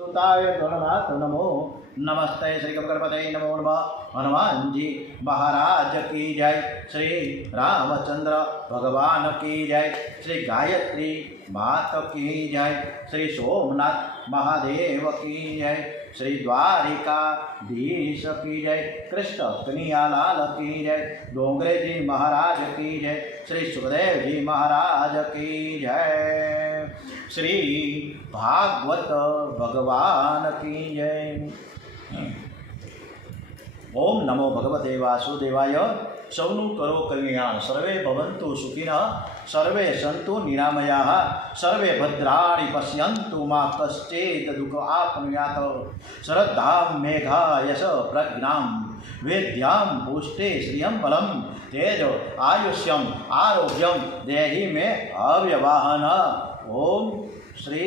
सुताय गणनाथ नमो नमस्ते श्री गणपते नमो नमः। हनुमान जी महाराज की जय। श्री रामचंद्र भगवान की जय। श्री गायत्री मात की जय। श्री सोमनाथ महादेव की जय। श्री द्वारिकाधीश की जय। कृष्ण कन्हैयालाल की जय। डोंगरे जी महाराज की जय। श्री सुखदेव जी महाराज की जय। श्री भागवत भगवान की जय। ओम नमो भगवते वासुदेवाय। सौनु करो कल्याण सर्वे भवन्तु सुखिनः सर्वे सन्तु निरामयाः सर्वे भद्राणि पश्यन्तु मा कश्चित् दुःखम् आपनुयात्। श्रद्धां मेघा यश प्रज्ञां वेद्यां पुष्टे श्रियं बलं तेजो आयुष्यम आरोग्यम देहि मे अव्यवाहन। ओम श्री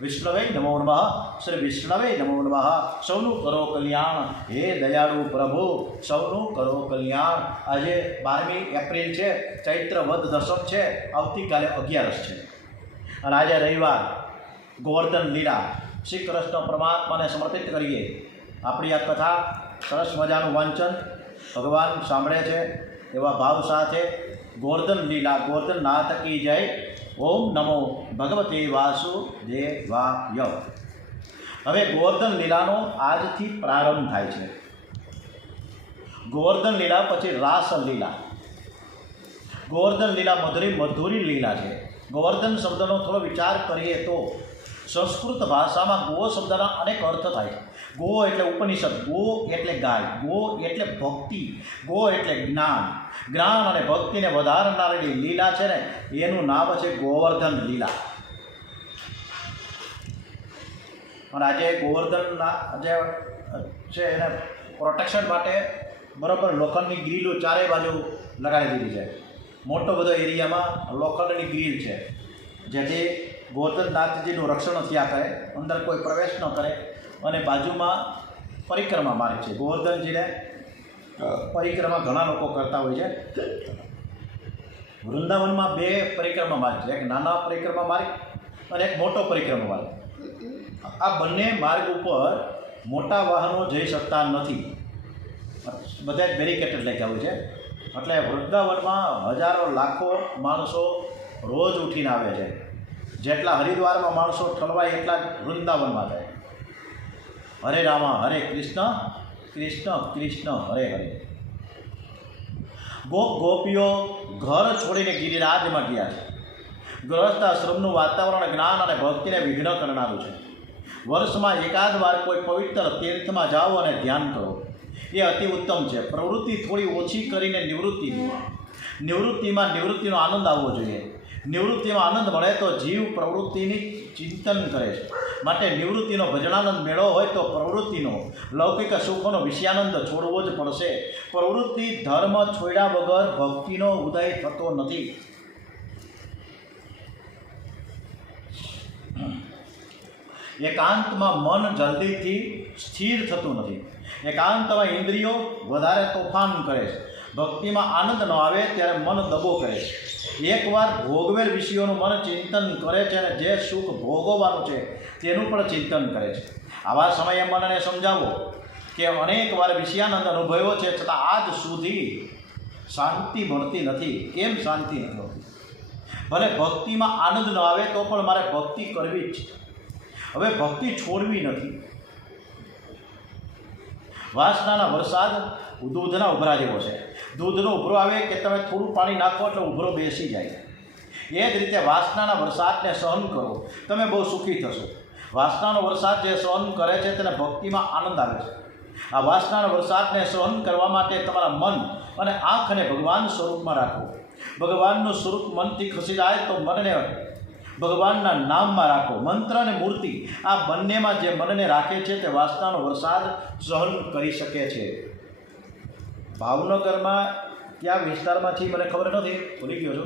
विष्णवे नमो नमः। श्री विष्णवे नमो नमः। सौनु करो कल्याण हे दयाळु प्रभु सौनु करो कल्याण। आज 12 एप्रिल है चैत्र वद दशक है आवती काले 11 है और आज रविवार गोवर्धन लीला श्री कृष्ण परमात्मा ने समर्पित करिए। अपनी आ कथा सरस मजानु वांचन भगवान सांभळे छे एवा भाव साथे गोवर्धन लीला गोवर्धन नाथ की जय। ओम नमो भगवते वासुदेवाय। हवे गोवर्धन लीलानो आजथी प्रारंभ थाय छे। गोवर्धन लीला पछी रास लीला। गोवर्धन लीला मधुरी लीला है। गोवर्धन शब्दनो थोड़ो विचार करिए तो संस्कृत भाषा में गो शब्दना अनेक अर्थ थाय छे। गो एटले उपनिषद, गो एटले गाय, गो एटले भक्ति, गो एटले ज्ञान। ज्ञान और भक्ति ने वधारनारी लीला है ने एनु नाम है गोवर्धन लीला। और आज गोवर्धन प्रोटेक्शन माटे बराबर लोखंडनी ग्रीलो चारे बाजू लगाड़ी दीधी है। मोटो बधो एरिया में लोखंडनी ग्रील है जेथी गोवर्धननाथजीनु रक्षण थया करे अंदर कोई प्रवेश न करे और बाजू में परिक्रमा मारे छे। गोवर्धनजी ने परिक्रमा घना लोग करता हो। वृंदावन में 2 परिक्रमा मारी है, एक नाना परिक्रमा मारी और एक मोटो परिक्रमा मारी। आ बने मार्ग पर मोटा वाहनों जई सकता नहीं, बधा बेरिकेटेड लख्या होय छे। एटले वृंदावन में हजारों लाखों माणसों रोज उठीने आवे छे। जेटला हरिद्वार में माणसों ठलवाय एटला वृंदावन में जाए। हरे राम हरे कृष्ण कृष्ण कृष्ण हरे हरे। गोपीओ घर छोड़ीने गिरिराज में गया है। गृहस्थाश्रमनु वातावरण ज्ञान और भक्ति ने विघ्न करनारू है। वर्ष में एकाद बार कोई पवित्र तीर्थ में जाओ और ध्यान करो, ये अति उत्तम है। प्रवृत्ति थोड़ी ओછી करीने निवृत्ति में आनंद आवવો જોઈએ। निवृत्ति में आनंद मळे तो जीव प्रवृत्ति चिंतन करे। माटे निवृत्तिनो भजनानंद मेळो होय तो प्रवृत्तिनो लौकिक सुखोनो विषयानंद छोड़वो ज पड़शे। प्रवृत्ति धर्म छोड्या वगर भक्तिनो उदय थतो नथी। एकांत में मन जल्दी थी स्थिर थतुं नथी। एकांत में इंद्रियों वधारे तोफान करे। भक्ति में आनंद न आवे त्यारे मन दबो करे। एक बार भोगवेल विषयों मन चिंतन करे छे ने जे सुख भोगवानुं छे तेनुं पण चिंतन करे छे। आवा समये मनने समजावो कि अनेक बार विषयानंद अनुभव्यो छे छतां आज सुधी शांति मळती नथी। केम शांति नथी मळती? भले भक्ति में आनंद न आवे तो पण मारे भक्ति करवी ज छे। हवे भक्ति छोड़वी नथी। वासनाना वरसाद दूधना उभरा जेवो छे। दूधनो उभरो आवे कि तमे थोड़ું पाणी नाखो એટલે उभरो बेसी जाए। ए ज रीते वासनाना वरसादने सहन करो तमे बहु सुखी थशो। वासनानो वरसाद जे सहन करे छे तेने भक्तिमां आनंद आवे छे। आ वासनाना वरसादने सहन करवा माटे तमारा मन अने आँखने भगवान स्वरूपमां राखो। भगवाननुं स्वरूप मनथी खसी जाए तो मनने भगवानना नाममां राखो। मंत्र अने मूर्ति आ बंनेमां जे मनने राखे छे ते वासनानो वरसाद सहन करी शके छे। भावनगर में क्या विस्तार में थी मैंने खबर नहीं, भूली गयो छो।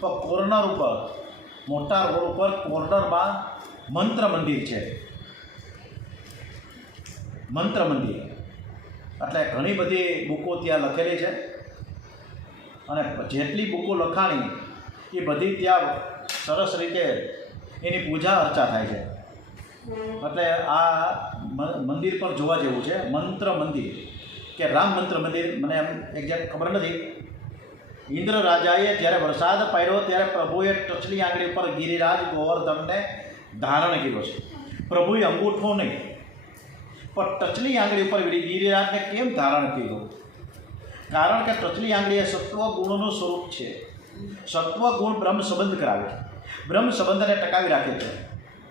तो कोर्नर पर मोटा रोड पर कोर्नर में मंत्र मंदिर है। मंत्र मंदिर एटले घणी बधी बुको त्यां लखेली है अने जेटली बुको लखाणी ए बधी त्यां सरस रीते एनी पूजा अर्चा थाय छे। એટલે આ મંદિર પર જોવા જેવું છે, મંત્ર મંદિર કે રામ મંત્ર મંદિર, મને એમ એક્ઝેક્ટ ખબર નથી. ઇન્દ્ર રાજાએ જ્યારે વરસાદ પાડ્યો ત્યારે પ્રભુએ ટચલી આંગળી પર ગિરિરાજ ગોવર્ધનને ધારણ કર્યો છે. પ્રભુએ અંગૂઠો નહીં પણ ટચલી આંગળી ઉપર ગિરિરાજને કેમ ધારણ કર્યું? કારણ કે ટચલી આંગળી એ સત્વ ગુણનું સ્વરૂપ છે. સત્વ ગુણ બ્રહ્મ સંબંધ કરાવે, બ્રહ્મ સંબંધને ટકાવી રાખે છે.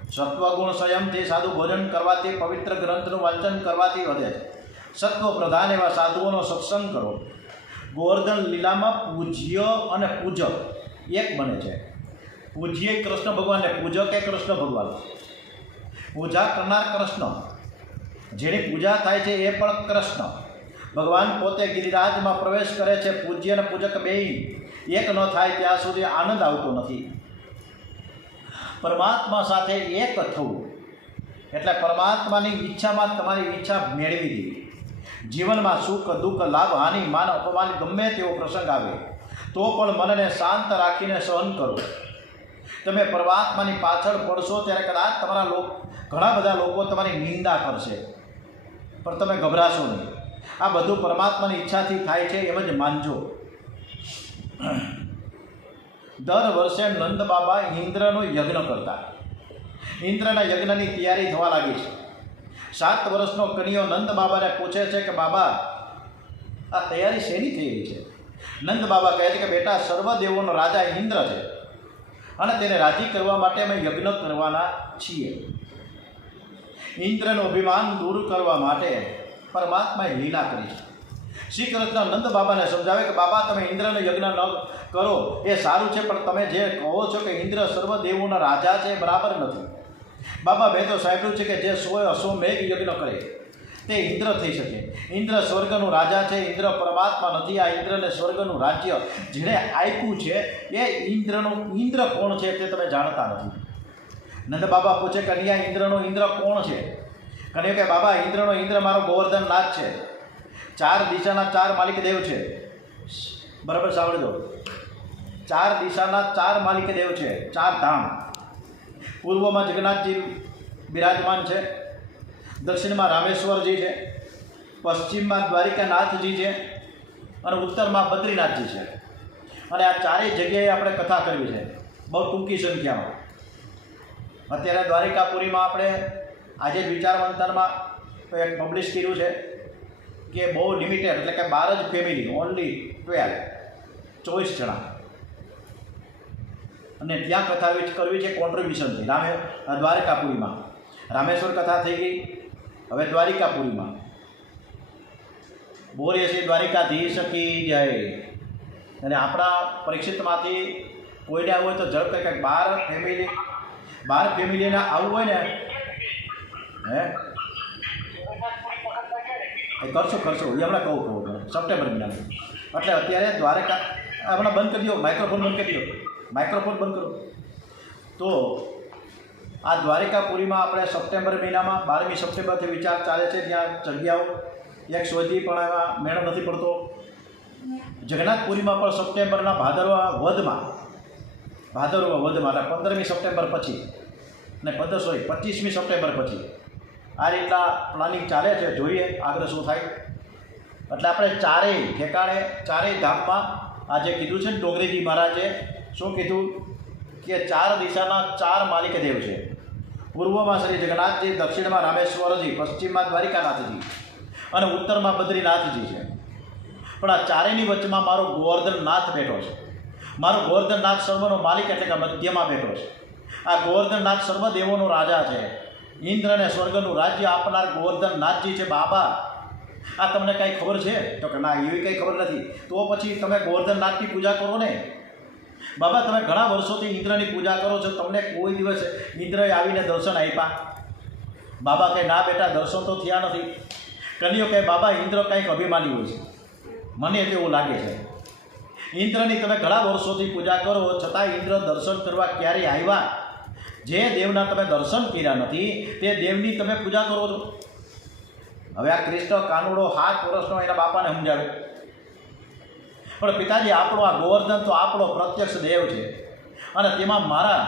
સત્વગુણ સંયમથી સાદું ભોજન કરવાથી, પવિત્ર ગ્રંથનું વાંચન કરવાથી વધે છે. સત્વ પ્રધાન એવા સાધુઓનો સત્સંગ કરો. ગોવર્ધન લીલામાં પૂજ્ય અને પૂજક એક બને છે. પૂજ્ય કૃષ્ણ ભગવાનને, પૂજક એ કૃષ્ણ ભગવાન. પૂજા કરનાર કૃષ્ણ, જેની પૂજા થાય છે એ પણ કૃષ્ણ ભગવાન પોતે ગિરિરાજમાં પ્રવેશ કરે છે. પૂજ્ય અને પૂજક બેય એક ન થાય ત્યાં સુધી આનંદ આવતો નથી. પરમાત્મા સાથે એક થવું એટલે પરમાત્માની ઈચ્છામાં તમારી ઈચ્છા મેળવી દેવી. જીવનમાં સુખ દુઃખ, લાભ હાનિ, માન અપમાન ગમે તેવો પ્રસંગ આવે તો પણ મનને શાંત રાખીને સહન કરો. તમે પરમાત્માની પાછળ પડશો ત્યારે કદાચ તમારા ઘણા બધા લોકો તમારી નિંદા કરશે, પણ તમે ગભરાશો નહીં. આ બધું પરમાત્માની ઈચ્છાથી થાય છે એમ જ માનજો. દર વર્ષે નંદ બાબા ઇન્દ્રનો યજ્ઞ કરતા. ઇન્દ્રના યજ્ઞની તૈયારી થવા લાગી છે. 7 વર્ષનો કન્યો નંદ બાબાને પૂછે છે કે બાબા, આ તૈયારી શેની થઈ રહી છે? નંદ બાબા કહે છે કે બેટા, સર્વદેવોનો રાજા ઇન્દ્ર છે અને તેને રાજી કરવા માટે અમે યજ્ઞ કરવાના છીએ. ઇન્દ્રનું અભિમાન દૂર કરવા માટે પરમાત્માએ લીલા કરી છે. શ્રી કૃષ્ણ નંદ બાબાને સમજાવે કે બાબા, તમે ઇન્દ્રનો યજ્ઞ ન કરો એ સારું છે, પણ તમે જે કહો છો કે ઇન્દ્ર સર્વદેવોના રાજા છે એ બરાબર નથી. બાબા, મેં તો સાંભળ્યું છે કે જે 100 અશ્વમેઘ યજ્ઞ કરે તે ઇન્દ્ર થઈ શકે. ઇન્દ્ર સ્વર્ગનું રાજા છે, ઇન્દ્ર પરમાત્મા નથી. આ ઇન્દ્રને સ્વર્ગનું રાજ્ય જેણે આપ્યું છે એ ઇન્દ્ર કોણ છે તે તમે જાણતા નથી. નંદ બાબા પૂછે કે અહીંયા ઇન્દ્રનો ઇન્દ્ર કોણ છે? કહ્યું કે બાબા, ઇન્દ્રનો ઇન્દ્ર મારો ગોવર્ધન નાથ છે. 4 દિશાના 4 માલિક દેવ છે. બરાબર સાંભળજો, 4 દિશાના 4 માલિક દેવ છે, 4 ધામ. પૂર્વમાં જગન્નાથજી બિરાજમાન છે, દક્ષિણમાં રામેશ્વરજી છે, પશ્ચિમમાં દ્વારિકાનાથજી છે અને ઉત્તરમાં બદ્રીનાથજી છે. અને આ 4 જગ્યાએ આપણે કથા કરવી છે, બહુ ટૂંકી સંખ્યામાં. અત્યારે દ્વારિકાપુરીમાં આપણે આજે જ વિચાર મંથનમાં એક પબ્લિશ કર્યું છે કે બહુ લિમિટેડ, એટલે કે 12 જ ફેમિલી, ઓનલી 24 જણા, અને ત્યાં કથા કરવી છે કોન્ટ્રીબ્યુશનથી. દ્વારિકાપુરીમાં રામેશ્વર કથા થઈ ગઈ, હવે દ્વારિકાપુરીમાં. બોલીએ છીએ દ્વારિકાધીશ કી જય. અને આપણા પરીક્ષિતમાંથી કોઈને આવવું હોય તો ઝડપે કંઈક 12 ફેમિલીને આવવું હોય ને, કરશો એ હમણાં કહું સપ્ટેમ્બર મહિનામાં. એટલે અત્યારે દ્વારકા હમણાં બંધ કરી દો, માઇક્રોફોન બંધ કરી દો, માઇક્રોફોન બંધ કરો. તો આ દ્વારિકાપુરીમાં આપણે સપ્ટેમ્બર મહિનામાં 12મી સપ્ટેમ્બરથી વિચાર ચાલે છે. ત્યાં જગ્યાઓ એક શોધી પણ એમાં મેળ નથી પડતો. જગન્નાથપુરીમાં પણ સપ્ટેમ્બરના ભાદરવા વધમાં એટલે 15મી સપ્ટેમ્બર પછી ને 25મી સપ્ટેમ્બર પછી આ રીતના પ્લાનિંગ ચાલે છે. જોઈએ આગળ શું થાય. એટલે આપણે 4 ઠેકાણે 4 ધામમાં આજે કીધું છે ને, ડોંગરીજી મહારાજે શું કીધું કે 4 દિશાના 4 માલિક દેવ છે. પૂર્વમાં શ્રી જગન્નાથજી, દક્ષિણમાં રામેશ્વરજી, પશ્ચિમમાં દ્વારિકાનાથજી અને ઉત્તરમાં બદ્રીનાથજી છે. પણ આ 4ની વચ્ચેમાં મારો ગોવર્ધનનાથ બેઠો છે. મારો ગોવર્ધનનાથ સર્વનો માલિક એટલે કે મધ્યમાં બેઠો છે. આ ગોવર્ધનનાથ સર્વદેવોનો રાજા છે. ઇન્દ્રને સ્વર્ગનું રાજ્ય આપનાર ગોવર્ધનનાથજી છે. બાબા, આ તમને કાંઈ ખબર છે? તો કે ના, એવી કંઈ ખબર નથી. તો પછી તમે ગોવર્ધનનાથની પૂજા કરો ને. બાબા, તમે ઘણા વર્ષોથી ઇન્દ્રની પૂજા કરો છો, તમને કોઈ દિવસ ઇન્દ્રએ આવીને દર્શન આપ્યા? બાબા કહે ના બેટા, દર્શન તો થયા નથી. કન્યો કહે બાબા, ઇન્દ્ર કંઈક અભિમાની હોય છે, મને તેવું લાગે છે. ઇન્દ્રની તમે ઘણા વર્ષોથી પૂજા કરો છતાં ઇન્દ્ર દર્શન કરવા ક્યારેય આવ્યા? જે દેવના તમે દર્શન કર્યા નથી તે દેવની તમે પૂજા કરો છો. હવે આ કૃષ્ણ કાનુડો 7 વર્ષનો એના બાપાને સમજાવે, પણ પિતાજી આપણો આ ગોવર્ધન તો આપણો પ્રત્યક્ષ દેવ છે અને તેમાં મારા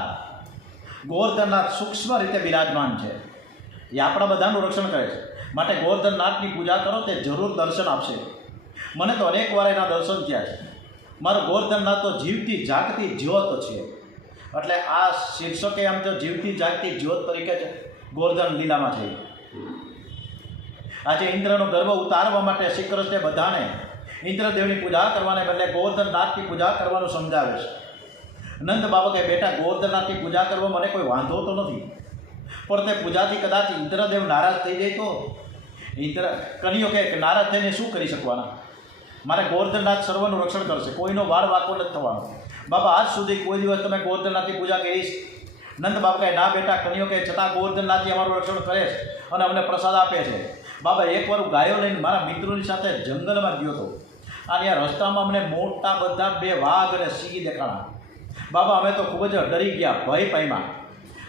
ગોવર્ધનનાથ સૂક્ષ્મ રીતે બિરાજમાન છે. એ આપણા બધાનું રક્ષણ કરે છે. માટે ગોવર્ધનનાથની પૂજા કરો, તે જરૂર દર્શન આપશે. મને તો અનેક વાર એના દર્શન થયા છે. મારો ગોવર્ધનનાથ તો જીવતી જાગતી જ્યોત છે. એટલે આ શીર્ષકે આમ તો જીવતી જાગતી જ્યોત તરીકે જ ગોવર્ધન લીલામાં છે. આજે ઇન્દ્રનો ગર્વ ઉતારવા માટે શ્રી કૃષ્ણે બધાને ઇન્દ્રદેવની પૂજા કરવાને બદલે ગોવર્ધનનાથની પૂજા કરવાનું સમજાવે છે. નંદ બાબા કહે, બેટા ગોવર્ધનનાથની પૂજા કરવા મને કોઈ વાંધો તો નથી, પણ તે પૂજાથી કદાચ ઇન્દ્રદેવ નારાજ થઈ જાય તો? કનૈયો કહે કે નારાજ થઈને શું કરી શકવાના? મારે ગોવર્ધનનાથ સર્વનું રક્ષણ કરશે, કોઈનો વાળ વાંકો નથી થવાનો. બાબા આજ સુધી કોઈ દિવસ તમે ગોવર્ધનનાથની પૂજા કરીશ? નંદ બાબા કહે, ના બેટા. કનૈયો કહે, છતાં ગોવર્ધનનાથજી અમારું રક્ષણ કરે છે અને અમને પ્રસાદ આપે છે. બાબા એકવાર હું ગાયો લઈને મારા મિત્રોની સાથે જંગલમાં ગયો હતો, અને આ રસ્તામાં અમને મોટા બધા 2 વાઘ અને સિંહ દેખાણા. બાબા અમે તો ખૂબ જ ડરી ગયા, ભય પામ્યા.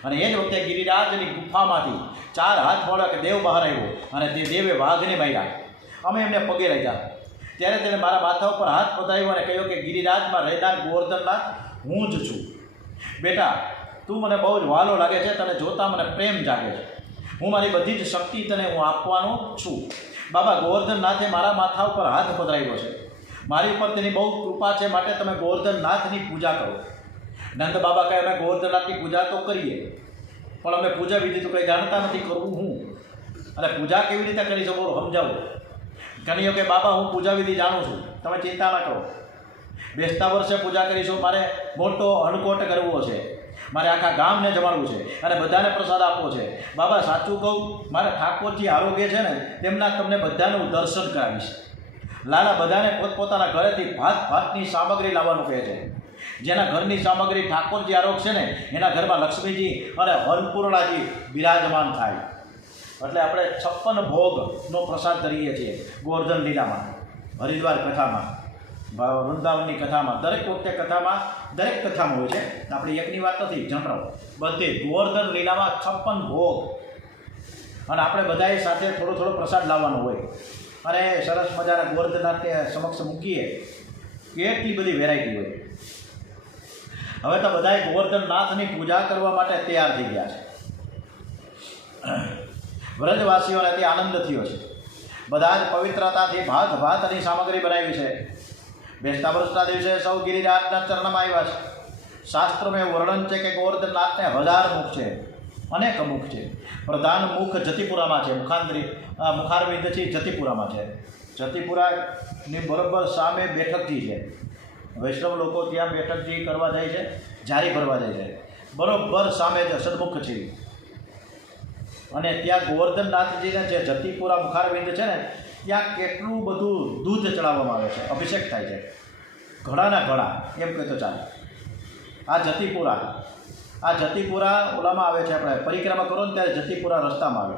અને એ જ વખતે ગિરિરાજની ગુફામાંથી 4 હાથવાળો કે દેવ બહાર આવ્યો, અને તે દેવે વાઘને માર્યા. અમે એમને પગે લાગ્યા. ત્યારે તેણે મારા માથા ઉપર હાથ પધાર્યો અને કહ્યું કે ગિરિરાજમાં રહેનાર ગોવર્ધનનાથ હું જ છું. બેટા તું મને બહુ જ વહાલો લાગે છે, તને જોતાં મને પ્રેમ જાગે છે. હું મારી બધી જ શક્તિ તને હું આપવાનો છું. બાબા ગોવર્ધનનાથે મારા માથા ઉપર હાથ પધરાવ્યો છે. મારી ઉપર તેની બહુ કૃપા છે, માટે તમે ગોવર્ધનનાથની પૂજા કરો. નંદ બાબા કહે, અમે ગોવર્ધનનાથની પૂજા તો કરીએ, પણ અમે પૂજા વિધિ તો કંઈ જાણતા નથી, કરવું હું? અને પૂજા કેવી રીતે કરી શકો સમજાવો. કનૈયો કે બાબા હું પૂજા વિધિ જાણું છું, તમે ચિંતા ના કરો. બેસતા વર્ષે પૂજા કરીશું. મારે મોટો અન્નકોટ કરવો છે, મારે આખા ગામને જમાડવું છે અને બધાને પ્રસાદ આપવો છે. બાબા સાચું કહું, મારે ઠાકોરજી આરોગ્ય છે ને તેમના તમને બધાનું દર્શન કરાવીશ. લાલા બધાને પોતપોતાના ઘરેથી ભાતની સામગ્રી લાવવાનું કહે છે. જેના ઘરની સામગ્રી ઠાકોરજી આરોગ્ય છે ને એના ઘરમાં લક્ષ્મીજી અને અન્નપૂર્ણાજી બિરાજમાન થાય. એટલે આપણે 56 ભોગનો પ્રસાદ કરીએ છીએ ગોવર્ધન લીલામાં, હરિદ્વાર કથામાં, વૃંદાવનની કથામાં. દરેક વખતે કથામાં દરેક કથામાં હોય છે. આપણી એકની વાત નથી, જનરલ બધી ગોવર્ધન લીલામાં 56 ભોગ. અને આપણે બધાએ સાથે થોડો થોડો પ્રસાદ લાવવાનો હોય અને સરસ મજાના ગોવર્ધનનાથને સમક્ષ મૂકીએ. કેટલી બધી વેરાયટી હોય. હવે તો બધાએ ગોવર્ધનનાથની પૂજા કરવા માટે તૈયાર થઈ ગયા છે. વ્રજવાસીઓને તે આનંદ થયો છે. બધા જ પવિત્રતાથી ભાતની સામગ્રી બનાવી છે. બેસતા વર્ષના દિવસે સૌ ગિરિરાજના ચરણમાં આવ્યા છે. શાસ્ત્રોમાં એવું વર્ણન છે કે ગોવર્ધનનાથને 1000 મુખ છે, અનેક મુખ છે. પ્રધાન મુખ જતિપુરામાં છે, મુખારવિંદ છે જતિપુરામાં છે. જતિપુરાની બરોબર સામે બેઠકજી છે. વૈષ્ણવ લોકો ત્યાં બેઠકજી કરવા જાય છે, જારી ભરવા જાય છે. બરોબર સામે જ સદમુખ છે. અને ત્યાં ગોવર્ધનનાથજીને જે જતિપુરા મુખારવિંદ છે ને ત્યાં કેટલું બધું દૂધ ચડાવવામાં આવે છે, અભિષેક થાય છે. ઘડાના ઘડા એમ કહેતો ચાલે. આ જતિપુરા ઓલામાં આવે છે. આપણે પરિક્રમા કરો ને ત્યારે જતિપુરા રસ્તામાં આવે.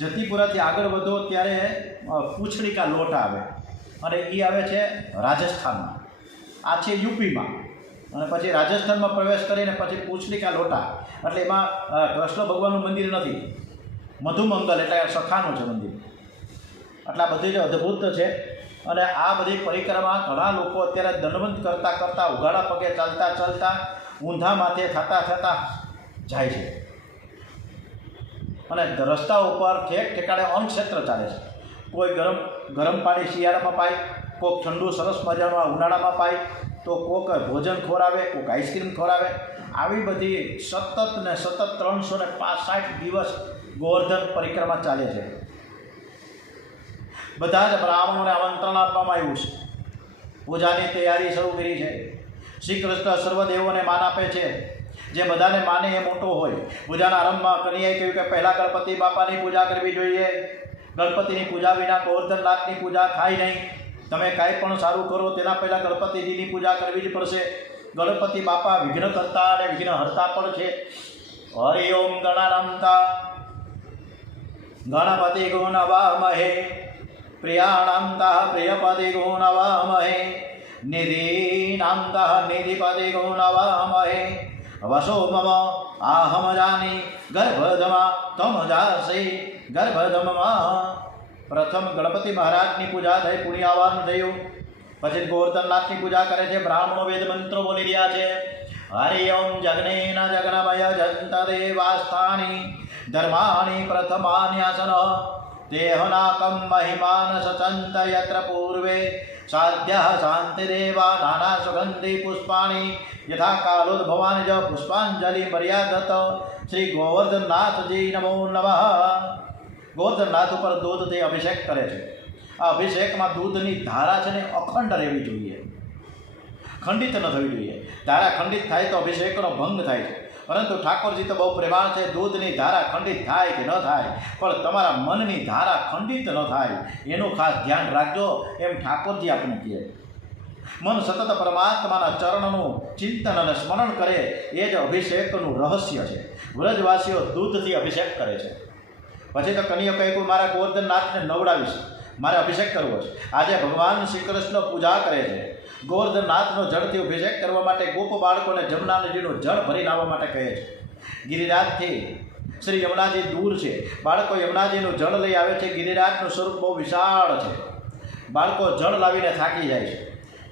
જતિપુરાથી આગળ વધો ત્યારે પૂંછડીકા લોટ આવે, અને એ આવે છે રાજસ્થાનમાં. આ છે યુપીમાં. અને પછી રાજસ્થાનમાં પ્રવેશ કરીને પછી પૂંછડીકા લોટા. એટલે એમાં કૃષ્ણ ભગવાનનું મંદિર નથી, મધુમંગલ એટલે સખાનું છે મંદિર. એટલે આ બધી જ અદ્ભુત છે. અને આ બધી પરિક્રમા ઘણા લોકો અત્યારે દંડવંત કરતાં ઉઘાડા પગે ચાલતા ઊંધા માથે થતા જાય છે. અને રસ્તા ઉપર ઠેકાણે અન્નક્ષેત્ર ચાલે છે. કોઈ ગરમ પાણી શિયાળામાં પાય, કોઈક ઠંડુ સરસ મજાનું ઉનાળામાં પાય, તો કોઈક ભોજન ખોરાવે, કોઈક આઈસ્ક્રીમ ખોરાવે. આવી બધી સતત 365 દિવસ ગોવર્ધન પરિક્રમા ચાલે છે. બધા જ બ્રાહ્મણોને આમંત્રણ આપવામાં આવ્યું છે. પૂજાની તૈયારી શરૂ કરી છે. શ્રી કૃષ્ણ સર્વદેવોને માન આપે છે. જે બધાને માને એ મોટો હોય. પૂજાના આરંભમાં કનૈયાએ કહ્યું કે પહેલાં ગણપતિ બાપાની પૂજા કરવી જોઈએ. ગણપતિની પૂજા વિના ગોવર્ધનનાથની પૂજા થાય નહીં. તમે કાંઈ પણ સારું કરો તેના પહેલાં ગણપતિજીની પૂજા કરવી જ પડશે. ગણપતિ બાપા વિઘ્નકર્તા અને વિઘ્નહર્તા પણ છે. હરિ ઓમ ગણાનામતા ગણપતિ ગુણવામહે પ્રિયાણામતા પ્રિયપતિ ગુણવામહે નિધિનામતા નિધિપતિ ગુણવામહે વસો મમ આહમ જાની ગર્ભધમા તમ જાસી ગર્ભધમમાં. પ્રથમ ગણપતિ મહારાજની પૂજા થઈ, પુણ્યાવાન થયું. પછી ગોવર્ધનનાથની પૂજા કરે છે. બ્રાહ્મણો વેદ મંત્રો બોલી રહ્યા છે. હરિ ઓમ જગ્નેન જગ્નમય જંત દેવાસ્થાની ધર્માણી પ્રથમાન્યાસન દેહનાકમ મહિમાન સચંત યત્ર પૂર્વે સાધ્ય શાંતિદેવા નાના સુગંધી પુષ્પાણી યથા કાલોદ્ભવાનિ જ પુષ્પાંજલિ મર્યાદત શ્રી ગોવર્ધનનાથજી નમો નમઃ. ગોવર્ધનનાથ ઉપર દૂધથી અભિષેક કરે છે. આ અભિષેકમાં દૂધની ધારા છે ને અખંડ રહેવી જોઈએ, ખંડિત ન થવી જોઈએ. ધારા ખંડિત થાય તો અભિષેકનો ભંગ થાય છે. પરંતુ ઠાકોરજી તો બહુ પ્રેમાળ છે, દૂધની ધારા ખંડિત થાય કે ન થાય, પણ તમારા મનની ધારા ખંડિત ન થાય એનું ખાસ ધ્યાન રાખજો, એમ ઠાકોરજી આપણે કહે. મન સતત પરમાત્માના ચરણનું ચિંતન અને સ્મરણ કરે એ જ અભિષેકનું રહસ્ય છે. વ્રજવાસીઓ દૂધથી અભિષેક કરે છે. પછી તો કન્યા કહે મારા ગોવર્ધનનાથને નવડાવીશ, મારે અભિષેક કરવો છે. આજે ભગવાન શ્રી કૃષ્ણ પૂજા કરે છે. ગોવર્ધનનાથનો જળથી અભિષેક કરવા માટે ગોપ બાળકોને જમુના નદીનું જળ ભરી લાવવા માટે કહે છે. ગિરિરાજથી શ્રી યમુનાજી દૂર છે, બાળકો યમુનાજીનું જળ લઈ આવે છે. ગિરિરાજનું સ્વરૂપ બહુ વિશાળ છે. બાળકો જળ લાવીને થાકી જાય છે.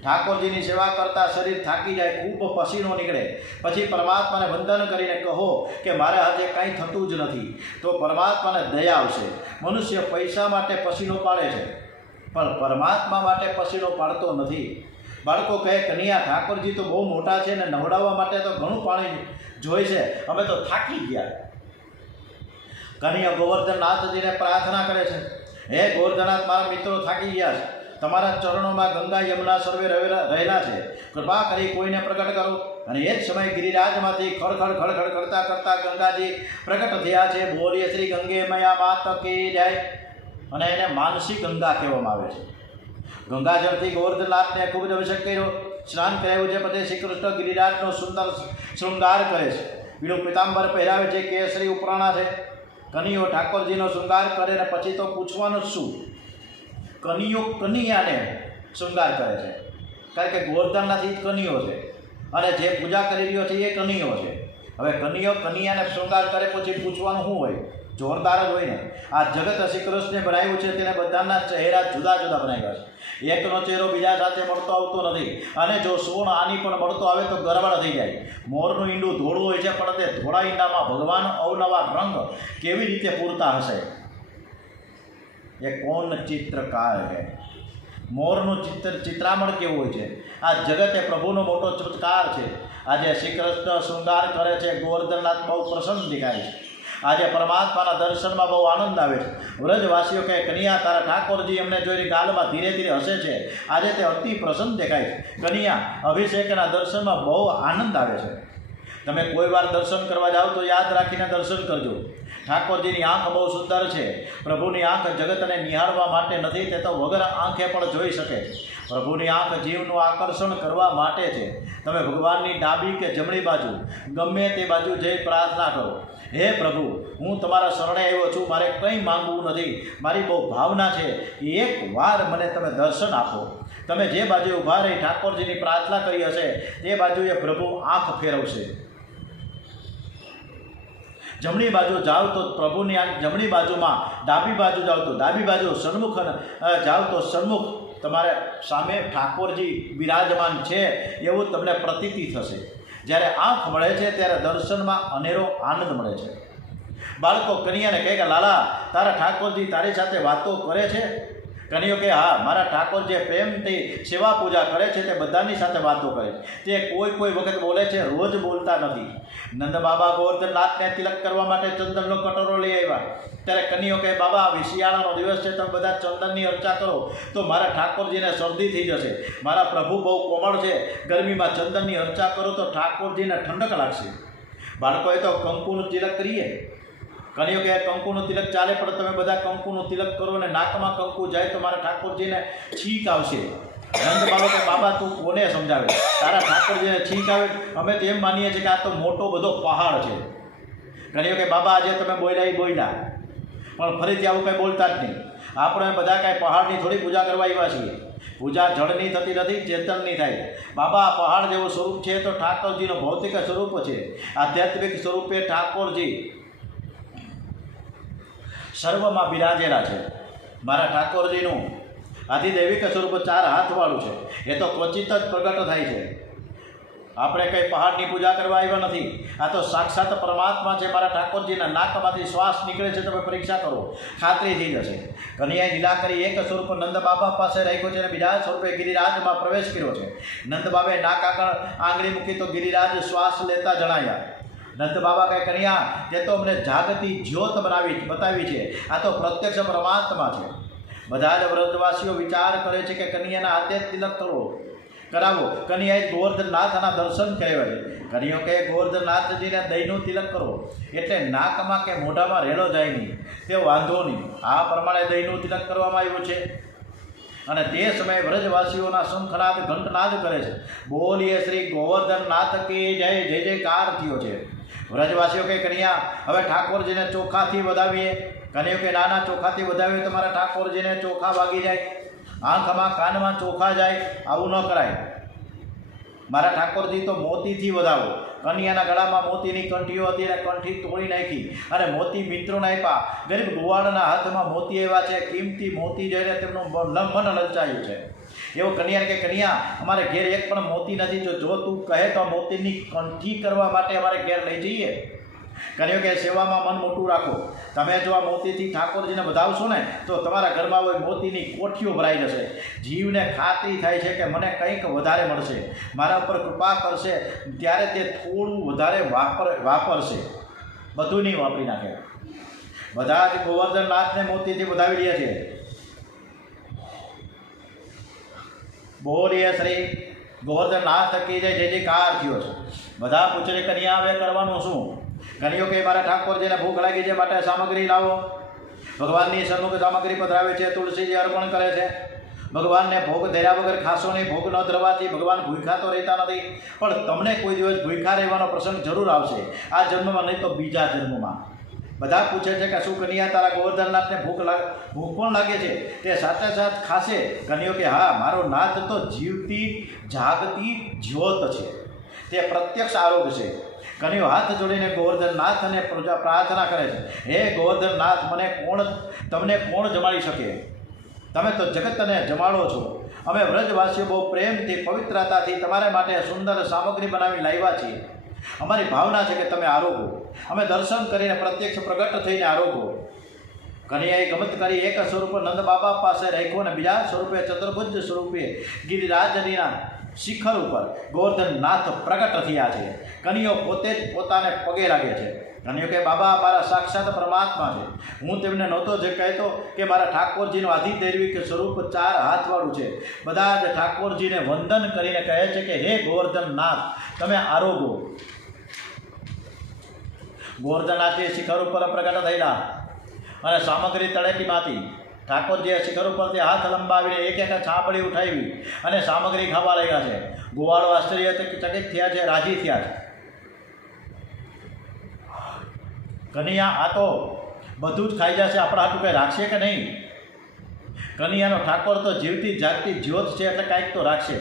ઠાકોરજીની સેવા કરતાં શરીર થાકી જાય, ખૂબ પસીનો નીકળે. પછી પરમાત્માને વંદન કરીને કહો કે મારે આજે કાંઈ થતું જ નથી, તો પરમાત્માને દયા આવશે. મનુષ્ય પૈસા માટે પસીનો પાડે છે, પણ પરમાત્મા માટે પસીનો પાડતો નથી. બાળકો કહે કન્યા ઠાકોરજી તો બહુ મોટા છે ને નવડાવવા માટે તો ઘણું પાણી જોઈ છે, અમે તો થાકી ગયા. કન્યા ગોવર્ધનનાથજીને પ્રાર્થના કરે છે, હે ગોવર્ધનનાથ, મારા મિત્રો થાકી ગયા છે, તમારા ચરણોમાં ગંગા યમુના સર્વે રહેલા છે, કૃપા કરી કોઈને પ્રગટ કરો. અને એ જ સમયે ગિરિરાજમાંથી ખડખડ ખડખડ કરતા કરતા ગંગાજી પ્રગટ થયા છે. બોલીએ શ્રી ગંગે મયા માત કી જય. અને એને માનસી ગંગા કહેવામાં આવે છે. ગંગાજળથી ગોવર્ધનનાથને ખૂબ જ અભિષેક કર્યો, સ્નાન કરાવ્યું છે. પછી શ્રી કૃષ્ણ ગિરિરાજનો સુંદર શૃંગાર કરે છે. પીળું પિતાંબર પહેરાવે છે, કેસરી ઉપરાણા છે. કનૈયો ઠાકોરજીનો શૃંગાર કરે ને પછી તો પૂછવાનું જ શું, કનૈયો કનૈયાને શૃંગાર કરે છે, કારણ કે ગોવર્ધનનાથ જ કનૈયો છે અને જે પૂજા કરી રહ્યો છે એ કનૈયો છે. હવે કનૈયો કનૈયાને શૃંગાર કરે પછી પૂછવાનું શું હોય, જોરદાર જ હોય ને. આ જગત શ્રી કૃષ્ણે બનાવ્યું છે, તેને બધાના ચહેરા જુદા જુદા બનાવ્યા છે. એકનો ચહેરો બીજા સાથે મળતો આવતો નથી, અને જો સોણ આની પણ મળતો આવે તો ગરબડ થઈ જાય. મોરનું ઈંડું ધોળું હોય છે, પણ તે ધોળા ઈંડામાં ભગવાન અવનવા રંગ કેવી રીતે પૂરતા હશે? એ કોણ ચિત્રકાર હે? મોરનું ચિત્રામણ કેવું હોય છે? આ જગત એ પ્રભુનો મોટો ચમત્કાર છે. આજે શ્રી કૃષ્ણ શૃંગાર કરે છે, ગોવર્ધનનાથ બહુ પ્રસન્ન દેખાય છે. આજે પરમાત્માના દર્શનમાં બહુ આનંદ આવે છે. વ્રજવાસીઓ કહે કન્યા તારા ઠાકોરજી એમને જોઈને ગાલમાં ધીરે ધીરે હસે છે. આજે તે અતિ પ્રસન્ન દેખાય છે. કન્યા અભિષેકના દર્શનમાં બહુ આનંદ આવે છે. તમે કોઈ વાર દર્શન કરવા જાઓ તો યાદ રાખીને દર્શન કરજો. ઠાકોરજીની આંખ બહુ સુંદર છે. પ્રભુની આંખ જગતને નિહાળવા માટે નથી, તે તો વગર આંખે પણ જોઈ શકે છે. પ્રભુની આંખ જીવનું આકર્ષણ કરવા માટે છે. તમે ભગવાનની ડાબી કે જમણી બાજુ ગમે તે બાજુ જઈ પ્રાર્થના કરો, હે પ્રભુ હું તમારા શરણે આવ્યો છું, મારે કંઈ માંગવું નથી, મારી બહુ ભાવના છે, એકવાર મને તમે દર્શન આપો. તમે જે બાજુ ઊભા રહી ઠાકોરજીની પ્રાર્થના કરી હશે તે બાજુએ પ્રભુ આંખ ફેરવશે. જમણી બાજુ જાઓ તો પ્રભુની આંખ જમણી બાજુમાં, ડાબી બાજુ જાઓ તો ડાબી બાજુ, સન્મુખ જાઓ તો સન્મુખ તમારે સામે ઠાકોરજી બિરાજમાન છે એવું તમને પ્રતીતિ થશે. જ્યારે આંખ મળે છે ત્યારે દર્શનમાં અનેરો આનંદ મળે છે. બાળકો કન્યાને કહે કે લાલા તારા ઠાકોરજી તારી સાથે વાતો કરે છે? કન્યો કે હા, મારા ઠાકોર જે પ્રેમથી સેવા પૂજા કરે છે તે બધાની સાથે વાતો કરે છે. તે કોઈ વખત બોલે છે, રોજ બોલતા નથી. નંદ બાબા ગોવર્ધનનાથને તિલક કરવા માટે ચંદનનો કટોરો લઈ આવ્યા. ત્યારે કન્યો કહે બાબા વિશિયાળાનો દિવસ છે, તમે બધા ચંદનની અર્ચા કરો તો મારા ઠાકોરજીને શરદી થઈ જશે. મારા પ્રભુ બહુ કોમળ છે, ગરમીમાં ચંદનની અર્ચા કરો તો ઠાકોરજીને ઠંડક લાગશે. બાળકોએ તો કંકુનું તિલક કરીએ. કન્યો કે કંકુનું તિલક ચાલે, પણ તમે બધા કંકુનું તિલક કરો ને નાકમાં કંકુ જાય તો મારા ઠાકોરજીને છીંક આવશે. નંદ બાબા કે બાબા તું કોને સમજાવે, તારા ઠાકોરજીને છીંક આવે? અમે તો એમ માનીએ છીએ કે આ તો મોટો બધો પહાડ છે. કન્યો કે બાબા આજે તમે બોલ્યા એ બોલ્યા, પણ ફરીથી આવું કંઈ બોલતા જ નહીં. આપણે બધા કાંઈ પહાડની થોડી પૂજા કરવા આવ્યા છીએ. પૂજા જળની થતી નથી, ચેતનની થાય. બાબા પહાડ જેવું સ્વરૂપ છે તો ઠાકોરજીનું ભૌતિક સ્વરૂપ છે. આધ્યાત્મિક સ્વરૂપે ઠાકોરજી સર્વમાં બિરાજેલા છે. મારા ઠાકોરજીનું આધિદૈવિક સ્વરૂપ 4 હાથવાળું છે. એ તો ક્વચિત જ પ્રગટ થાય છે. આપણે કંઈ પહાડની પૂજા કરવા આવ્યા નથી, આ તો સાક્ષાત પરમાત્મા છે. મારા ઠાકોરજીના નાકમાંથી શ્વાસ નીકળે છે, તમે પરીક્ષા કરો, ખાતરી થઈ જશે. કન્યાએ લીલા કરી એક સ્વરૂપ નંદ બાબા પાસે રાખ્યો છે અને બીજા સ્વરૂપે ગિરિરાજમાં પ્રવેશ કર્યો છે. નંદ બાબાએ નાક આગળ આંગળી મૂકી તો ગિરિરાજ શ્વાસ લેતા જણાયા. નંદ બાબા કહે, કન્યા, તે તો અમને જાગતી જ્યોત બતાવી છે, આ તો પ્રત્યક્ષ પરમાત્મા છે. બધા જ વ્રજવાસીઓ વિચાર કરે છે કે કન્યાના હાથે તિલક કરાવો. કન્યાએ ગોવર્ધનનાથના દર્શન કર્યા છે. કન્યાઓ કહે, ગોવર્ધનનાથજીને દહીંનું તિલક કરો, એટલે નાકમાં કે મોઢામાં રેડો જાય નહીં, તે વાંધો નહીં. આ પ્રમાણે દહીંનું તિલક કરવામાં આવ્યું છે. અને તે સમયે વ્રજવાસીઓના શંખનાદ ઘંટનાદ કરે છે. બોલીએ શ્રી ગોવર્ધનનાથ કી જય, જય જયકાર થયો છે. વ્રજવાસીઓ કે, કન્યા, હવે ઠાકોરજીને ચોખાથી વધાવીએ. કન્યાઓ કે, નાના ચોખાથી વધાવીએ તો મારા ઠાકોરજીને ચોખા વાગી જાય, આંખમાં કાનમાં ચોખા જાય, આવું ન કરાય. મારા ઠાકોરજી તો મોતીથી વધાવો. કન્યાના ગળામાં મોતીની કંઠીઓ હતી અને કંઠી તોડી નાખી અને મોતી મિત્રોને આપ્યા. ગરીબ ગોવાળના હાથમાં મોતી એવા છે, કિંમતી મોતી જોઈને તેમનું મન લલચાયું છે. એવો કન્યાને કે, કન્યા, અમારે ઘેર એક પણ મોતી નથી, જો તું કહે તો મોતીની કંઠી કરવા માટે અમારે ઘેર લઈ જઈએ. કન્યાઓ કે, સેવામાં મન મોટું રાખો. તમે જો આ મોતીથી ઠાકોરજીને વધાવશો ને તો તમારા ઘરમાં હોય મોતીની કોઠીઓ ભરાઈ જશે. જીવને ખાતરી થાય છે કે મને કંઈક વધારે મળશે, મારા ઉપર કૃપા કરશે, ત્યારે તે થોડું વધારે વાપરશે, બધું નહીં વાપરી નાખે. બધા જ ગોવર્ધનનાથને મોતીથી વધાવી લે છે. બોલીએ શ્રી ગોવર્ધનનાથ કી જય, જય જયકાર થયો છે. બધા પૂછે છે, કન્યા, હવે કરવાનું શું? કન્યાઓ કે, મારા ઠાકોરજીને ભૂખ લાગી છે, માટે સામગ્રી લાવો. ભગવાનની સન્મુખ સામગ્રી પધરાવે છે, તુલસીજી અર્પણ કરે છે. ભગવાનને ભોગ ધર્યા વગર ખાશો નહીં. ભોગ ન ધરવાથી ભગવાન ભૂખ્યા તો રહેતા નથી, પણ તમને કોઈ દિવસ ભૂખ્યા રહેવાનો પ્રસંગ જરૂર આવશે, આ જન્મમાં નહીં તો બીજા જન્મમાં. બધા પૂછે છે કે, શું કન્યા, તારા ગોવર્ધનનાથને ભૂખ પણ લાગે છે, તે સાચા સાથ ખાશે? કન્યાઓ કે, હા, મારો નાથ તો જીવતી જાગતી જ્યોત છે, તે પ્રત્યક્ષ આરોગ્ય છે. કન્યાઓ હાથ જોડીને ગોવર્ધનનાથને પ્રાર્થના કરે છે, હે ગોવર્ધનનાથ, તમને કોણ જમાડી શકે? તમે તો જગતને જમાડો છો. અમે વ્રજવાસીઓ બહુ પ્રેમથી, પવિત્રતાથી તમારા માટે સુંદર સામગ્રી બનાવી લાવ્યા છીએ. અમારી ભાવના છે કે તમે આરોગો. અમે દર્શન કરીને પ્રત્યક્ષ પ્રગટ થઈને આરોગો. કન્યાએ ગમત કરી એક સ્વરૂપ નંદ બાબા પાસે રાખ્યો અને બીજા સ્વરૂપે ચતુર્ભુજ સ્વરૂપે ગિરિરાજનીના શિખર ઉપર ગોવર્ધનનાથ પ્રગટ થયા છે. કન્યાઓ પોતે જ પોતાને પગે લાગે છે. કન્યાઓ કે, બાબા, મારા સાક્ષાત પરમાત્મા છે. હું તેમને નહોતો જે કહેતો કે મારા ઠાકોરજીનું આધિદૈવિક સ્વરૂપ 4 હાથવાળું છે. બધા જ ઠાકોરજીને વંદન કરીને કહે છે કે, હે ગોવર્ધનનાથ, તમે આરોગો. ગોવર્ધનનાથજી શિખર ઉપર પ્રગટ થયેલા અને સામગ્રી તળેટીમાંથી ઠાકોરજીએ શિખર ઉપરથી હાથ લંબાવીને એક એક છાપડી ઉઠાવી અને સામગ્રી ખાવા લાગ્યા છે. ગોવાળો આશ્ચર્યચકિત થયા છે, રાજી થયા છે. કન્યા, આ તો બધું જ ખાઈ જશે, આપણા હાટું કંઈ રાખશે કે નહીં? કન્યાનો ઠાકોર તો જીવતી જાગતી જ્યોત છે, એટલે કાંઈક તો રાખશે.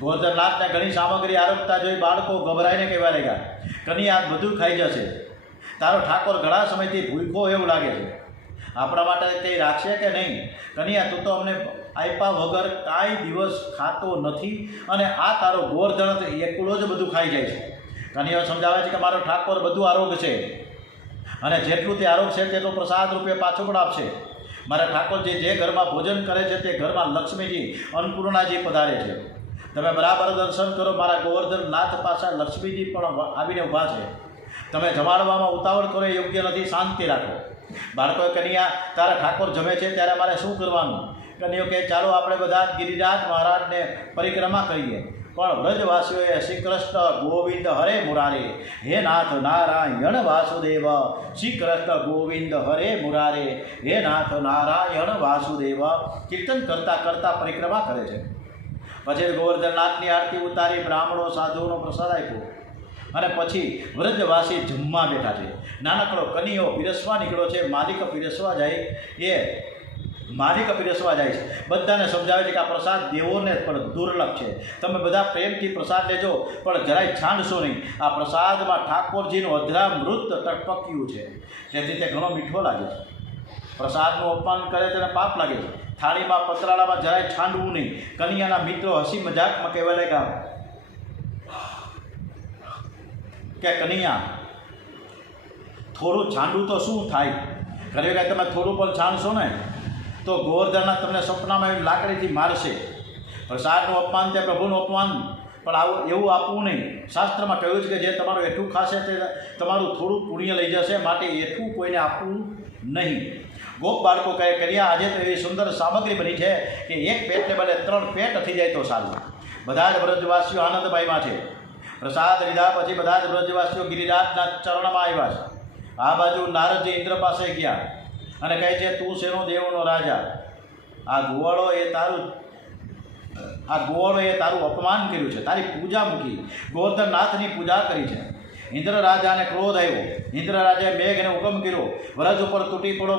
ગોવર્ધનનાથને ઘણી સામગ્રી આરોગતા જોઈ બાળકો ગભરાઈને કહેવા લાગ્યા, કન્યા, આ બધું ખાઈ જશે. તારો ઠાકોર ઘણા સમયથી ભૂખો એવું લાગે છે, આપણા માટે કંઈ રાખશે કે નહીં? કન્યા, તું તો અમને આપ્યા વગર કાંઈ દિવસ ખાતો નથી અને આ તારો ગોવર્ધન એકલો જ બધું ખાઈ જાય છે. કન્યાઓ સમજાવે છે કે મારો ઠાકોર બધું આરોગ્ય છે અને જેટલું તે આરોગ્ય છે તેટલું પ્રસાદ રૂપે પાછું પણ આપશે. મારા ઠાકોરજી જે ઘરમાં ભોજન કરે છે તે ઘરમાં લક્ષ્મીજી, અન્નપૂર્ણાજી પધારે છે. તમે બરાબર દર્શન કરો, મારા ગોવર્ધનનાથ પાસે લક્ષ્મીજી પણ આવીને ઊભા છે. તમે જમાડવામાં ઉતાવળ કરો એ યોગ્ય નથી, શાંતિ રાખો. બાળકોએ, કન્યા, તારા ઠાકોર જમે છે ત્યારે મારે શું કરવાનું? કન્યાઓ કે, ચાલો આપણે બધા ગિરિરાજ મહારાજને પરિક્રમા કરીએ. પણ વ્રજવાસીઓએ શ્રી કૃષ્ણ ગોવિંદ હરે મુરારે, હે નાથ નારાયણ વાસુદેવ, શ્રી કૃષ્ણ ગોવિંદ હરે મુરારે, હે નાથ નારાયણ વાસુદેવ કીર્તન કરતાં કરતાં પરિક્રમા કરે છે. પછી ગોવર્ધનનાથની આરતી ઉતારી બ્રાહ્મણો સાધુઓનો પ્રસાદ આપ્યો અને પછી વ્રજવાસી જમવા બેઠા છે. નાનકડો કન્યો પીરસવા નીકળ્યો છે. માલિક પીરસવા જાય છે. બધાને સમજાવે છે કે આ પ્રસાદ દેવોને પણ દુર્લભ છે, તમે બધા પ્રેમથી પ્રસાદ લેજો, પણ જરાય છાંડશો નહીં. આ પ્રસાદમાં ઠાકોરજીનું અધરામૃત ટપક્યું છે, તેથી તે ઘણો મીઠો લાગે છે. પ્રસાદનું અપમાન કરે તેને પાપ લાગે છે. થાળીમાં પતરાળામાં જરાય છાંડવું નહીં. કન્યાના મિત્રો હસી મજાકમાં કહેવા લાગ્યા, કે કનૈયા થોડું છાંડું તો શું થાય? ઘરે કાંઈ તમે થોડું પણ છાણશો ને તો ગોવર્ધનના તમને સપનામાં એવી લાકડીથી મારશે. પ્રસાદનું અપમાન તે પ્રભુનું અપમાન, પણ આવું એવું આપવું નહીં. શાસ્ત્રમાં કહ્યું છે કે જે તમારું એઠું ખાશે તે તમારું થોડું પુણ્ય લઈ જશે, માટે એઠું કોઈને આપવું નહીં. ગોપ બાળકો કહે કન્યા આજે તો એવી સુંદર સામગ્રી બની છે કે એક પેટને બદલે 3 પેટ થઈ જાય તો સારું. બધા જ વ્રજવાસીઓ આનંદભાઈમાં છે. પ્રસાદ લીધા પછી બધા જ વ્રજવાસીઓ ગિરિરાજના ચરણમાં આવ્યા છે. આ બાજુ નારદજી ઇન્દ્ર પાસે ગયા અને કહે છે તું શેનો દેવનો રાજા, આ ગોવાળોએ તારું અપમાન કર્યું છે, તારી પૂજા મૂકી, ગોવર્ધનનાથની પૂજા કરી છે. ઇન્દ્ર રાજાને ક્રોધ આવ્યો. ઇન્દ્ર રાજાએ મેઘને હુકમ કર્યો વ્રજ ઉપર તૂટી પડો,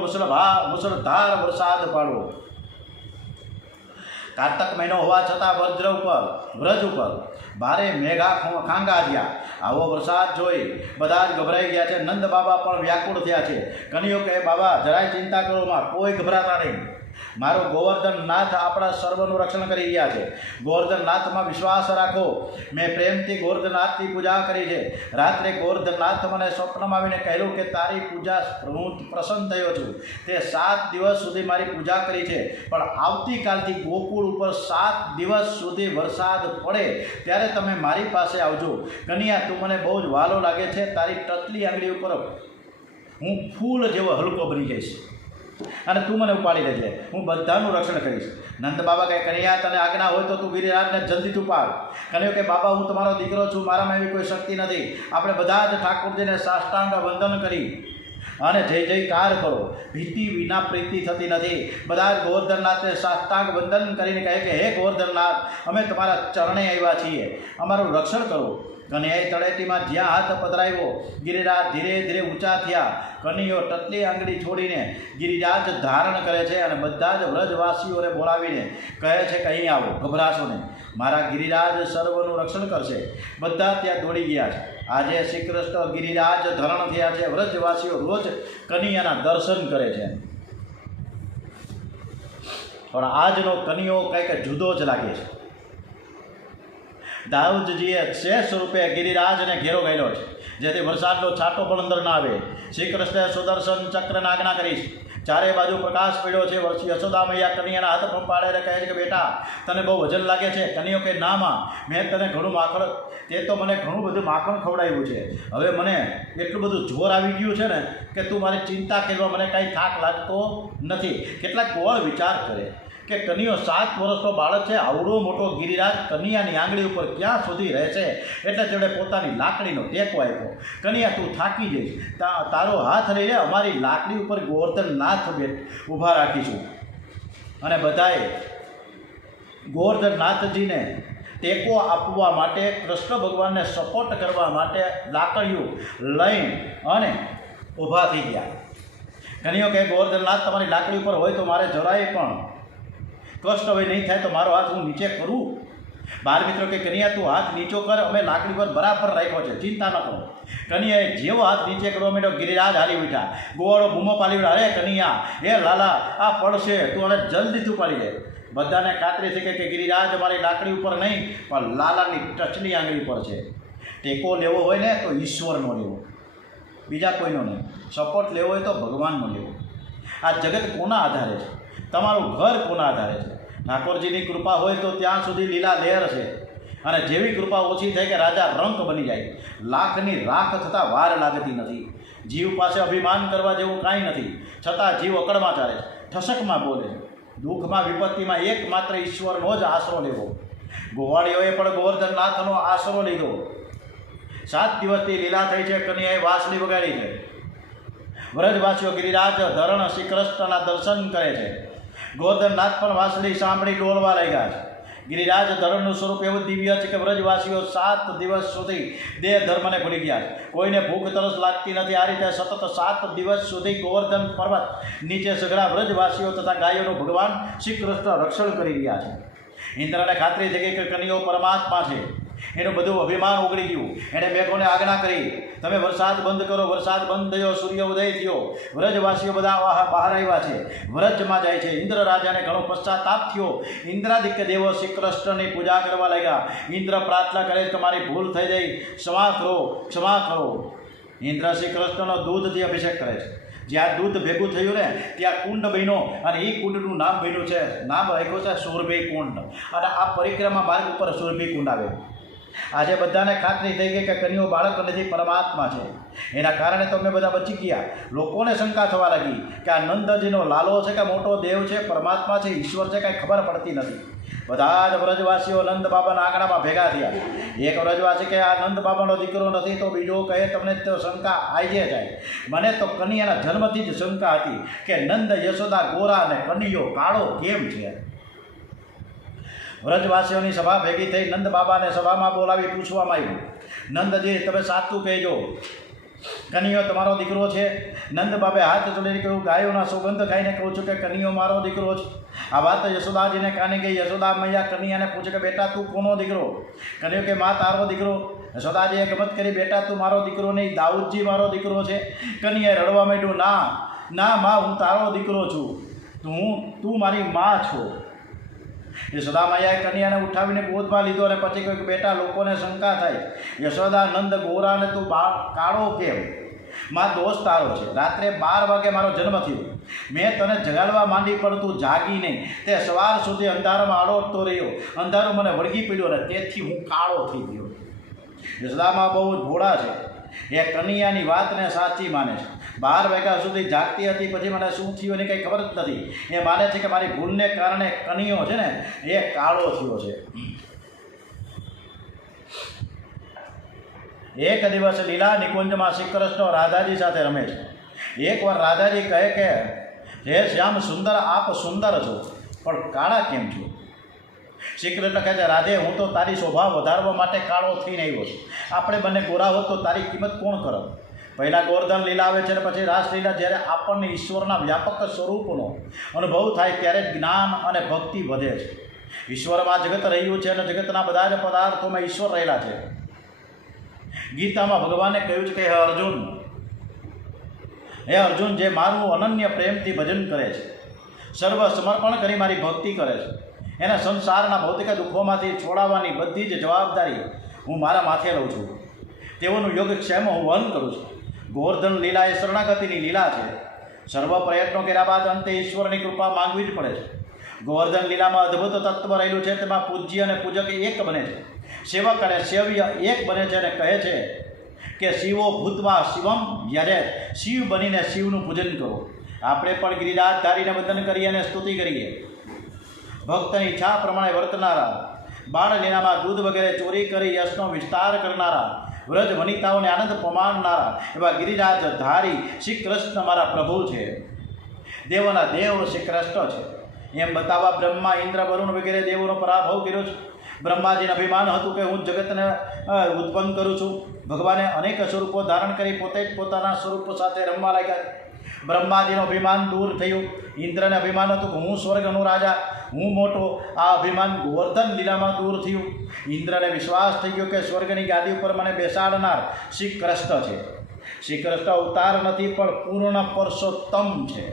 મુસળધાર વરસાદ પાડો. કાર્તક મહિનો હોવા છતાં વ્રજ ઉપર ભારે મેઘા ખાંગા થયા. આવો વરસાદ જોઈ બધા જ ગભરાઈ ગયા છે. નંદ બાબા પણ વ્યાકુળ થયા છે. કનૈયો કહે બાબા જરાય ચિંતા કરો માં, કોઈ ગભરાતા નહીં. મારો ગોવર્ધનનાથ આપણા સર્વનું રક્ષણ કરી રહ્યા છે. ગોવર્ધનનાથમાં વિશ્વાસ રાખો. મેં પ્રેમથી ગોવર્ધનનાથની પૂજા કરી છે. રાત્રે ગોવર્ધનનાથ મને સ્વપ્નમાં આવીને કહેલું કે તારી પૂજા હું પ્રસન્ન થયો છું. તે 7 દિવસ સુધી મારી પૂજા કરી છે, પણ આવતીકાલથી ગોકુળ ઉપર 7 દિવસ સુધી વરસાદ પડે ત્યારે તમે મારી પાસે આવજો. કન્યા તું મને બહુ જ વાલો લાગે છે. તારી ટચલી આંગળી ઉપર હું ફૂલ જેવો હલકો બની જઈશ અને તું મને ઉપાડી લેજે. હું બધાનું રક્ષણ કરીશ. નંદ બાબા કહે કન્યા તને આજ્ઞા હોય તો તું ગિરિરાજને જલ્દીથી ઉપાડ. કન્યો કે બાબા હું તમારો દીકરો છું, મારામાં એવી કોઈ શક્તિ નથી. આપણે બધા જ ઠાકોરજીને સાષ્ટાંગ વંદન કરી અને જય જયકાર કરો. ભીતિ વિના પ્રીતિ થતી નથી. બધા જ ગોવર્ધનનાથને સાષ્ટાંગ વંદન કરીને કહે કે હે ગોવર્ધનનાથ, અમે તમારા ચરણે આવ્યા છીએ, અમારું રક્ષણ કરો. કન્યાએ તળેટીમાં જ્યાં હાથ પધરાવ્યો ગિરિરાજ ધીરે ધીરે ઊંચા થયા. કનૈયો ટટલી આંગળી છોડીને ગિરિરાજ ધારણ કરે છે અને બધા જ વ્રજવાસીઓને બોલાવીને કહે છે કે અહીં આવો, ગભરાશો નહીં, મારા ગિરિરાજ સર્વનું રક્ષણ કરશે. બધા ત્યાં દોડી ગયા છે. આજે શ્રી કૃષ્ણ ગિરિરાજ ધરણ થયા છે. વ્રજવાસીઓ રોજ કનૈયાના દર્શન કરે છે. પણ આજનો કનૈયો કંઈક જુદો જ લાગે છે. દાઉદજીએ 6 રૂપે ગિરિરાજને ઘેરો ગયેલો છે, જેથી વરસાદનો છાંટો પણ અંદર ના આવે. શ્રી કૃષ્ણએ સુદર્શન ચક્રને આજ્ઞા કરી. ચારે બાજુ પ્રકાશ પડ્યો છે. યશોદા મૈયા કનૈયાના હાથ પંપાળે કહે છે કે બેટા તને બહુ વજન લાગે છે. કનૈયો કે ના માં, મેં તને ઘણું માખણ, તે તો મને ઘણું બધું માખણ ખવડાવ્યું છે. હવે મને એટલું બધું જોર આવી ગયું છે ને કે તું મારી ચિંતા કરવા મને કાંઈ થાક લાગતો નથી. કેટલાક ગોળ વિચાર કરે કે કનૈયો 7 વર્ષનો બાળક છે, આવડો મોટો ગિરિરાજ કનૈયાની આંગળી ઉપર ક્યાં સુધી રહેશે? એટલે તેણે પોતાની લાકડીનો ટેકો આપ્યો. કનૈયા તું થાકી જઈશ, તારો હાથ લઈને અમારી લાકડી ઉપર ગોવર્ધનનાથ ઊભા રાખીશું. અને બધાએ ગોવર્ધનનાથજીને ટેકો આપવા માટે, કૃષ્ણ ભગવાનને સપોર્ટ કરવા માટે લાકડીઓ લઈને અને ઊભા થઈ ગયા. કનૈયો કહે ગોવર્ધનનાથ તમારી લાકડી ઉપર હોય તો મારે જરાય પણ કષ્ટ હવે નહીં થાય તો મારો હાથ હું નીચે કરું. બાળ મિત્રો કે કનૈયા તું હાથ નીચો કર, અમે લાકડી પર બરાબર રાખ્યો છે, ચિંતા ન કરો. કનૈયાએ જેવો હાથ નીચે કરવા માંડ્યો ગિરિરાજ હાલી ઉઠ્યા. ગોવાળો બૂમો પાડી ઉઠ્યા, અરે કનૈયા, એ લાલા આ પડશે, તું આને જલ્દીથી ઉપાડી લે. બધાને ખાતરી થઈ કે ગિરિરાજ અમારી લાકડી ઉપર નહીં પણ લાલાની ટચલી આંગળી પર છે. ટેકો લેવો હોય ને તો ઈશ્વરનો લેવો, બીજા કોઈનો નહીં. સપોર્ટ લેવો હોય તો ભગવાનનો લેવો. આ જગત કોના આધારે છે? તમારું ઘર કોના આધારે છે? ઠાકોરજીની કૃપા હોય તો ત્યાં સુધી લીલા લહેર છે. અને જેવી કૃપા ઓછી થાય કે રાજા રંક બની જાય, લાખની રાખ થતાં વાર લાગતી નથી. જીવ પાસે અભિમાન કરવા જેવું કાંઈ નથી, છતાં જીવ અકળમાં ચાલે છે, ઠસકમાં બોલે છે. દુઃખમાં વિપત્તિમાં એકમાત્ર ઈશ્વરનો જ આશરો લેવો. ગોવાળીઓએ પણ ગોવર્ધનનાથનો આશરો લીધો. 7 દિવસથી લીલા થઈ છે. કનૈયાએ વાંસળી વગાડી છે. વ્રજવાસીઓ ગિરિરાજ ધરણ શ્રી કૃષ્ણના દર્શન કરે છે. ગોવર્ધનનાથ પણ વાંસળી સાંભળી ડોલવા લાગ્યા છે. ગિરિરાજ ધરણનું સ્વરૂપ એવું દિવ્ય છે કે વ્રજવાસીઓ 7 દિવસ સુધી દેહ ધર્મને ભૂલી ગયા છે. કોઈને ભૂખ તરસ લાગતી નથી. આ રીતે સતત 7 દિવસ સુધી ગોવર્ધન પર્વત નીચે સઘળા વ્રજવાસીઓ તથા ગાયોનું ભગવાન શ્રી કૃષ્ણ રક્ષણ કરી રહ્યા છે. ઇન્દ્રને ખાતરી થઈ ગઈ કે કનૈયો પરમાત્મા છે. એનું બધું અભિમાન ઓગળી ગયું. એણે મેઘોને આજ્ઞા કરી, તમે વરસાદ બંધ કરો. વરસાદ બંધ થયો, સૂર્ય ઉદય થયો. વ્રજવાસીઓ બધા બહાર આવ્યા છે, વ્રજમાં જાય છે. ઇન્દ્ર રાજાને ઘણો પશ્ચાતાપ થયો. ઇન્દ્રાદિત્ય દેવો શ્રી કૃષ્ણની પૂજા કરવા લાગ્યા. ઇન્દ્ર પ્રાર્થના કરે કે મારી ભૂલ થઈ ગઈ, ક્ષમા કરો, ક્ષમા કરો. ઇન્દ્ર શ્રી કૃષ્ણનો દૂધથી અભિષેક કરે છે. જ્યાં દૂધ ભેગું થયું ને ત્યાં કુંડ બન્યો, અને એ કુંડનું નામ બન્યું છે, નામ રાખ્યું છે સુરભી કુંડ. અને આ પરિક્રમા માર્ગ ઉપર સુરભી કુંડ આવે. આજે બધાને ખાતરી થઈ ગઈ કે કન્યો બાળક નથી, પરમાત્મા છે. એના કારણે તો અમે બધા બચી ગયા. લોકોને શંકા થવા લાગી કે આ નંદજીનો લાલો છે કે મોટો દેવ છે, પરમાત્મા છે, ઈશ્વર છે, કાંઈ ખબર પડતી નથી. બધા જ વ્રજવાસીઓ નંદ બાબાના આંગણામાં ભેગા થયા. એક વ્રજવાસી કે આ નંદ બાબાનો દીકરો નથી, તો બીજો કહે તમને તો શંકા આવી જાય. મને તો કન્યાના જન્મથી જ શંકા હતી કે નંદ યશોદા ગોરા અને કન્યો કાળો કેમ છે. વ્રજવાસીઓની સભા ભેગી થઈ. નંદ બાબાને સભામાં બોલાવી પૂછવામાં આવ્યું, નંદજી તમે સાચું કહેજો, કન્યો તમારો દીકરો છે? નંદ બાબે હાથ જોડીને કહ્યું, ગાયોના સુગંધ ખાઈને કહું છું કે કન્યો મારો દીકરો છે. આ વાત યશોદાજીને કાને ગઈ. યશોદા મૈયા કન્યાને પૂછે કે બેટા તું કોનો દીકરો? કન્યો કે માં તારો દીકરો. યશોદાજીએ ગમત કરી, બેટા તું મારો દીકરો નહીં, દાઉદજી મારો દીકરો છે. કન્યાએ રડવા માંડ્યું, ના ના માં, હું તારો દીકરો છું, તું મારી માં છો. યશોદા મૈયાએ કન્યાને ઉઠાવીને ગોદમાં લીધો અને પછી કહ્યું કે બેટા લોકોને શંકા થાય, યશોદા નંદ ગોરાને તું કાળો કેમ? માં દોષ તારો છે. રાત્રે 12 વાગે મારો જન્મ થયો. મેં તને જગાડવા માંડી પણ તું જાગી નહીં. તે સવાર સુધી અંધારામાં આડોટતો રહ્યો. અંધારું મને વળગી પડ્યો અને તેથી હું કાળો થઈ ગયો. યશોદામાં બહુ જ ભોળા છે. એ કન્યાની વાતને સાચી માને છે. 12 વાગ્યા સુધી જાગતી હતી. પછી મને શું થયું એની કંઈ ખબર જ નથી. એ માને છે કે મારી ભૂલને કારણે કન્યો છે ને એ કાળો થયો છે. એક દિવસ લીલા નિકુંજમાં શ્રી કૃષ્ણ રાધાજી સાથે રમે છે. એકવાર રાધાજી કહે કે હે શ્યામ સુંદર, આપ સુંદર છો પણ કાળા કેમ છો? શ્રી કૃષ્ણ કહે છે, રાધે હું તો તારી શોભા વધારવા માટે કાળો થઈને આવ્યો છું. આપણે બંને ગોરા હોત તો તારી કિંમત કોણ કરત? પહેલાં ગોવર્ધન લીલા આવે છે અને પછી રાસલીલા. જ્યારે આપણને ઈશ્વરના વ્યાપક સ્વરૂપનો અનુભવ થાય ત્યારે જ્ઞાન અને ભક્તિ વધે છે. ઈશ્વરમાં જગત રહ્યું છે અને જગતના બધા જ પદાર્થોમાં ઈશ્વર રહેલા છે. ગીતામાં ભગવાને કહ્યું છે કે હે અર્જુન, જે મારું અનન્ય પ્રેમથી ભજન કરે છે, સર્વ સમર્પણ કરી મારી ભક્તિ કરે છે, એને સંસારના ભૌતિક દુઃખોમાંથી છોડાવવાની બધી જ જવાબદારી હું મારા માથે લઉં છું. તેઓનું યોગક્ષેમ હું વહન કરું છું. ગોવર્ધન લીલા એ શરણાગતિની લીલા છે. સર્વ પ્રયત્નો કર્યા બાદ અંતે ઈશ્વરની કૃપા માંગવી જ પડે છે. ગોવર્ધન લીલામાં અદ્ભુત તત્વ રહેલું છે. તેમાં પૂજ્ય અને પૂજક એક બને છે, સેવક અને સેવ્ય એક બને છે. અને કહે છે કે શિવો ભૂતવા શિવમ, જ્યારે શિવ બનીને શિવનું પૂજન કરો. આપણે પણ ગિરિરાજધારીને વંદન કરીએ અને સ્તુતિ કરીએ. ભક્તની ઈચ્છા પ્રમાણે વર્તનારા, બાળ લીલામાં દૂધ વગેરે ચોરી કરી યશનો વિસ્તાર કરનારા, વ્રજ વનિતાઓને આનંદ પમાડનારા એવા ગિરિરાજધારી શ્રી કૃષ્ણ મારા પ્રભુ છે. દેવોના દેવ શ્રી કૃષ્ણ છે. એમ બતાવવા બ્રહ્મા, ઇન્દ્ર, વરુણ વગેરે દેવોનો પરાભવ કર્યો છે. બ્રહ્માજીને અભિમાન હતું કે હું જગતને ઉત્પન્ન કરું છું. ભગવાને અનેક સ્વરૂપો ધારણ કરી પોતે જ પોતાના સ્વરૂપ સાથે રમવા લાગ્યા. બ્રહ્માજીનું અભિમાન દૂર થયું. ઇન્દ્રને અભિમાન હતું કે હું સ્વર્ગનો રાજા, હું મોટો. આ અભિમાન ગોવર્ધન લીલામાં દૂર થયું. ઇન્દ્રને વિશ્વાસ થઈ ગયો કે સ્વર્ગની ગાદી ઉપર મને બેસાડનાર શ્રી કૃષ્ણ છે. શ્રી કૃષ્ણ અવતાર નથી પણ પૂર્ણ પુરુષોત્તમ છે.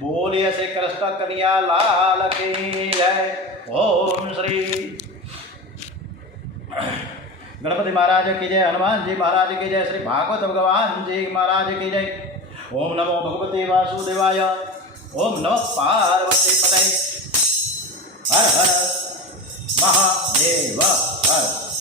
બોલીએ શ્રી કૃષ્ણ કનૈયા લાલ કી જય. ઓમ શ્રી ગણપતિ મહારાજ કી જય, હનુમાનજી મહારાજ કી જય, શ્રી ભાગવત ભગવાનજી મહારાજ કી જય. ઓમ નમો ભગવતે વાસુદેવાય. ઓમ નમઃ પાર્વતી પતય. હર હર મહાદેવ હર.